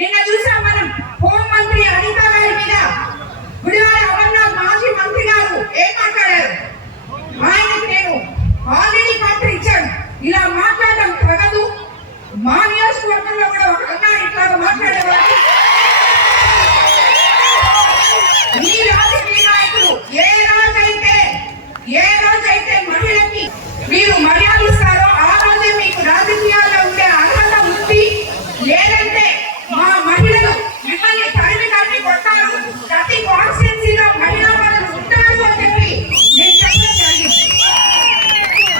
నిన్న చూసాం మనం హోంమంత్రి అనిత గారి మీద గుడివాడ అమర్నాథ్ మాజీ మంత్రి గారు ఏం మాట్లాడారు? ఆయనకి నేను ఆల్రెడీ పత్రం ఇచ్చాను, ఇలా మాట్లాడడం తగదు. మా నియోజకవర్గంలో కూడా ఒక అన్నాడు ఇట్లా మాట్లాడేవారు. ఈ రాజకీయ నాయకులు ఏ రోజైతే మహిళకి మీరు మర్యాద ఇస్తారో ఆ రోజే మీకు రాజకీయాల్లో ఉండే అర్హత ఉంది. లేదంటే మా మహిళలు మిమ్మల్ని తరిమి కొట్టారు, ప్రతి కాన్స్టిట్యున్సీలో మహిళా పనులు ఉంటారు అని చెప్పి నేను చెప్పడం జరిగింది.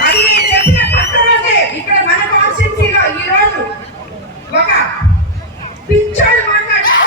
అది నేను చెప్పిన పక్క రోజే ఇక్కడ మన కాన్స్టిట్యున్సీలో ఈ రోజు ఒక పిచ్చోడు మాట్లాడారు.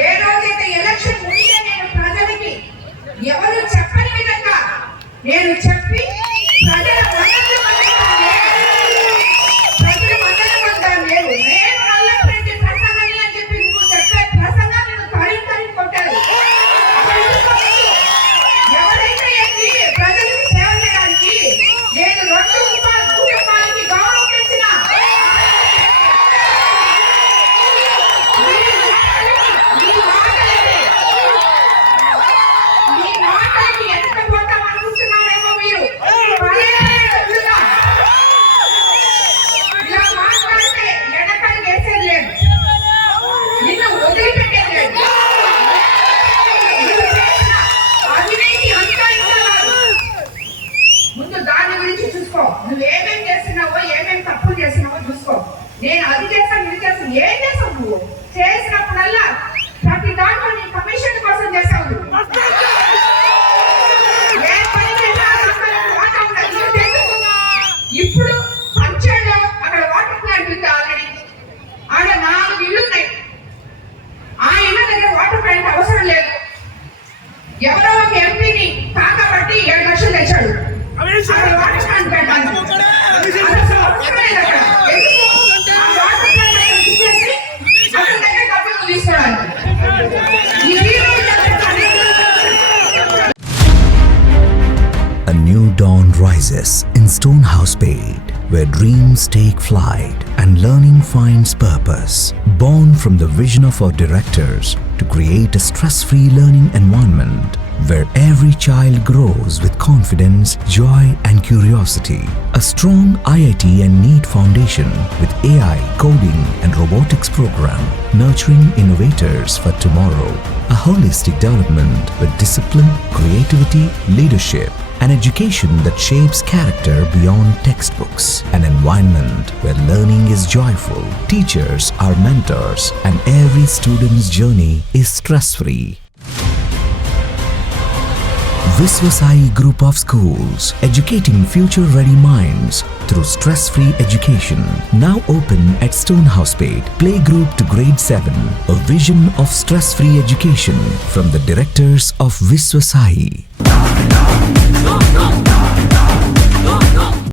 ఏ రోజైతే ఎలక్షన్ ఉంటే నేను ప్రజలకి ఎవరు చెప్పని విధంగా నేను చెప్పి ప్రజల నేను నల్లప్రెడ్డి ప్రసంగని అని చెప్పి నువ్వు చెప్పే ప్రసంగా నేను తరి కొట్టారు. ఎవరైతే ప్రజలకు సేవ చేయడానికి నేను 2 కుటుంబాలకి గౌరవం తెచ్చిన నువ్వేమేం చేస్తున్నావో ఏమేం తప్పులు చేస్తున్నావో చూసుకో. నేను అది చేస్తాను ఇది చేస్తాను, ఏం చేసావు నువ్వు? చేసినప్పుడల్లా ప్రతి దాంట్లో నీ కమిషన్ కోసం చేసావు. ఇప్పుడు పంచాయతీలో అక్కడ వాటర్ ప్లాంట్ ఉంది, ఆల్రెడీ ఆడ 4 ఇళ్ళు ఉన్నాయి. ఆ ఇళ్ళ దగ్గర వాటర్ ప్లాంట్ అవసరం లేదు. ఎవరో ఒక ఎంపీని కాకబట్టి 7 లక్షలు తెచ్చాడు. A new dawn rises in Stonehouse Paid, where dreams take flight and learning finds purpose. Born from the vision of our directors to create a stress-free learning environment where every child grows with confidence, joy and curiosity. A strong IIT and NEET foundation with AI, coding and robotics program nurturing innovators for tomorrow. A holistic development with discipline, creativity, leadership, an education that shapes character beyond textbooks, an environment where learning is joyful, teachers are mentors, and every student's journey is stress-free. Viswasai Group of Schools, educating future-ready minds through stress-free education. Now open at Stonehouse Paid, playgroup to grade 7. A vision of stress-free education from the directors of Viswasai.